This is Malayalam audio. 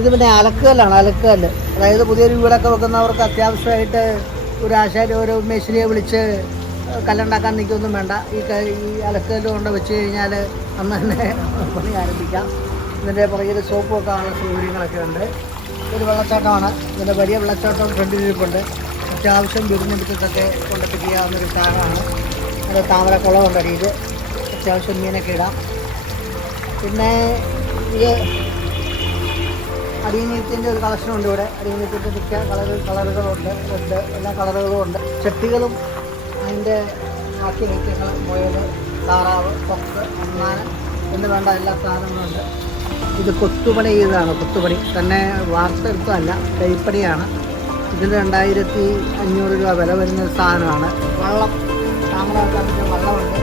ഇത് പിന്നെ അലക്കുകല്ലാണ്, അലക്കുകല്ല്. അതായത് പുതിയൊരു വീടൊക്കെ വെക്കുന്നവർക്ക് അത്യാവശ്യമായിട്ട് ഒരു ആശാരി ഒരു മേശിരിയെ വിളിച്ച് കല്ലുണ്ടാക്കാൻ നിൽക്കൊന്നും വേണ്ട. ഈ അലക്കല്ല് കൊണ്ട് വെച്ച് കഴിഞ്ഞാൽ അന്ന് തന്നെ പണി ആരംഭിക്കാം. ഇതിൻ്റെ പുറകിൽ സോപ്പ് വെക്കാനുള്ള സൗകര്യങ്ങളൊക്കെ ഉണ്ട്. ഒരു വെള്ളച്ചാട്ടമാണ്. ഇതിൻ്റെ വലിയ വെള്ളച്ചാട്ടം ഫ്രണ്ടിലിരിപ്പുണ്ട്. അത്യാവശ്യം വീടിനടുത്തൊക്കെ കൊണ്ടെത്തിക്കാവുന്നൊരു സ്ഥലമാണ്. അത് താമരക്കുളമുണ്ട് അടിയിൽ. അത്യാവശ്യം മീനൊക്കെ ഇടാം. പിന്നെ ഇത് അടിയനീത്തിൻ്റെ ഒരു കളക്ഷനുണ്ട് ഇവിടെ. അടിയനീത്തിൻ്റെ മിക്ക കളറുകളുണ്ട്, റെഡ് എല്ലാ കളറുകളും ഉണ്ട്. ചട്ടികളും അതിൻ്റെ ബാക്കി ഐറ്റങ്ങൾ, മുയൽ, താറാവ്, കൊക്ക്, അണ്ണാൻ എന്ന് വേണ്ട എല്ലാ സാധനങ്ങളുണ്ട്. ഇത് കൊത്തുപണി ചെയ്തതാണ്. കൊത്തുപണി തന്നെ വാർത്തെടുത്തതല്ല, കൈപ്പണിയാണ്. ഇതിന് 2500 രൂപ വില വരുന്ന സാധനമാണ്. വള്ളം, താമരക്കാട്ടിൻ്റെ വള്ളമുണ്ട്.